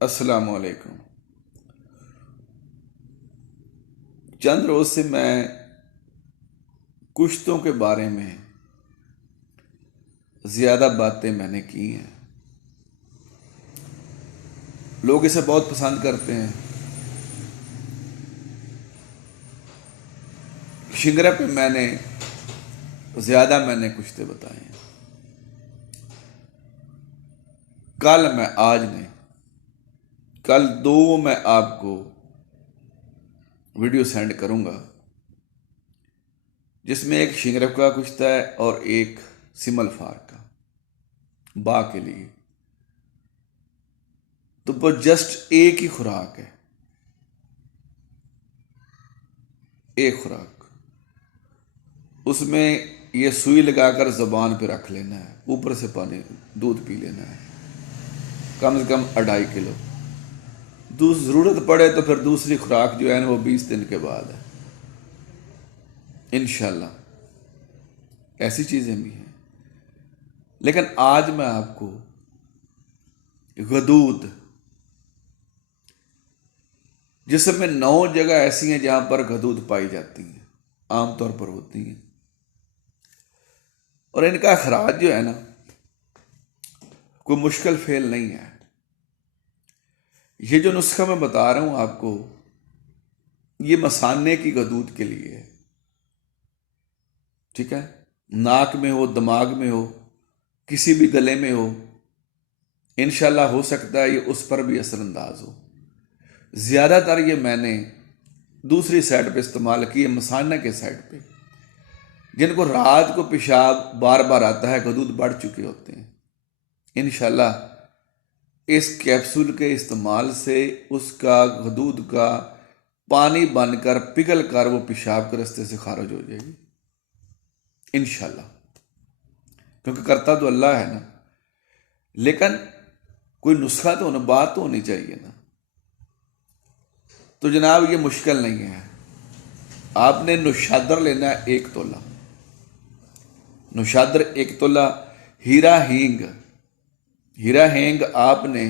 अस्सलाम वालेकुम। चंद रोज से मैं कुश्तों के बारे में ज़्यादा बातें मैंने की हैं। लोग इसे बहुत पसंद करते हैं। शिंगरा पे मैंने कुश्ते बताए हैं। कल दो मैं आपको वीडियो सेंड करूंगा, जिसमें एक शिंगरफ का कुश्ता है और एक सिमल फार का बा के लिए। तो वो जस्ट एक ही खुराक है, एक खुराक। उसमें ये सुई लगाकर ज़बान पे रख लेना है, ऊपर से पानी दूध पी लेना है, कम से कम 2.5 किलो। ज़रूरत पड़े तो फिर दूसरी खुराक जो है ना, वो 20 दिन के बाद है इंशाल्लाह। ऐसी चीज़ें भी हैं। लेकिन आज मैं आपको गदूद, जिसमें 9 जगह ऐसी हैं जहां पर गदूद पाई जाती हैं, आमतौर पर होती हैं, और इनका अखराज जो है ना, कोई मुश्किल फेल नहीं है। ये जो नुस्खा मैं बता रहा हूं आपको, ये मसाने की गदूद के लिए है। ठीक है, नाक में हो, दिमाग में हो, किसी भी गले में हो, इंशाल्लाह हो सकता है ये उस पर भी असरअंदाज हो। ज़्यादातर ये मैंने दूसरी साइड पे इस्तेमाल किए, मसाने के साइड पे। जिनको रात को पेशाब बार बार आता है, गदूद बढ़ चुके होते हैं, इंशाल्लाह इस कैप्सूल के इस्तेमाल से उसका गदूद का पानी बनकर पिघल कर वो पेशाब के रास्ते से खारिज हो जाएगी इंशाल्लाह। क्योंकि करता तो अल्लाह है ना, लेकिन कोई नुस्खा तो होना, बात तो होनी चाहिए ना। तो जनाब, ये मुश्किल नहीं है। आपने नुशादर लेना है 1 तोला, नुशादर 1 तोला। हीरा हींग आपने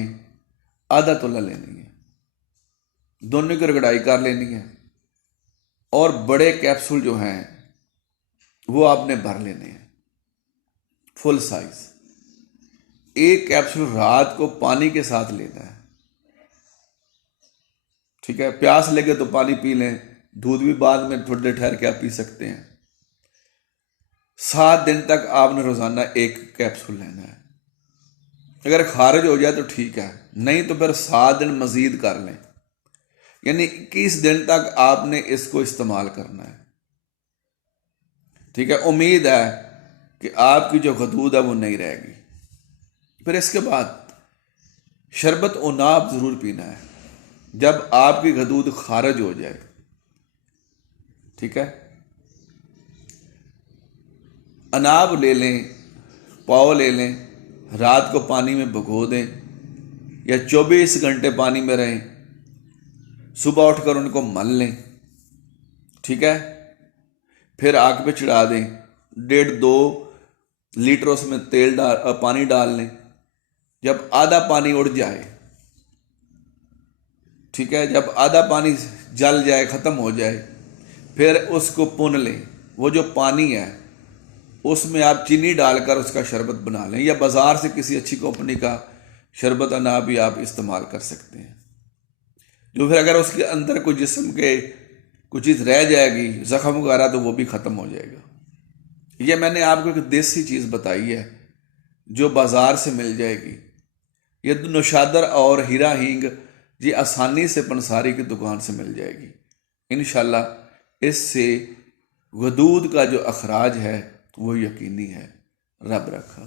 आधा तोला लेनी है। दोनों की रगड़ाई कर लेनी है, और बड़े कैप्सूल जो हैं वो आपने भर लेने हैं, फुल साइज। एक कैप्सूल रात को पानी के साथ लेना है। ठीक है, प्यास लगे तो पानी पी लें, दूध भी बाद में थोड़ी देर ठहर के आप पी सकते हैं। 7 दिन तक आपने रोजाना 1 कैप्सूल लेना है। अगर खारिज हो जाए तो ठीक है, नहीं तो फिर 7 दिन मजीद कर लें, यानी 21 दिन तक आपने इसको इस्तेमाल करना है। ठीक है, उम्मीद है कि आपकी जो गदूद है वो नहीं रहेगी। फिर इसके बाद शरबत उनाब जरूर पीना है जब आपकी गदूद खारिज हो जाए। ठीक है, अनाब ले लें, पाव ले लें, रात को पानी में भिगो दें या 24 घंटे पानी में रहें, सुबह उठकर उनको मल लें। ठीक है, फिर आग पे चढ़ा दें, 1.5-2 लीटर उसमें पानी डाल लें। जब आधा पानी उड़ जाए, ठीक है, जब आधा पानी जल जाए, ख़त्म हो जाए, फिर उसको पुन लें। वो जो पानी है उसमें आप चीनी डालकर उसका शरबत बना लें, या बाज़ार से किसी अच्छी कंपनी का शरबत अनाब भी आप इस्तेमाल कर सकते हैं। जो फिर अगर उसके अंदर कोई जिस्म के कुछ चीज़ रह जाएगी, ज़ख्म वगैरह, तो वो भी ख़त्म हो जाएगा। ये मैंने आपको एक देसी चीज़ बताई है जो बाज़ार से मिल जाएगी। ये नौशादर और हीरा हींग जी आसानी से पंसारी की दुकान से मिल जाएगी इंशाल्लाह। इससे गदूद का जो अखराज है वो यकीनी है। रब रखा।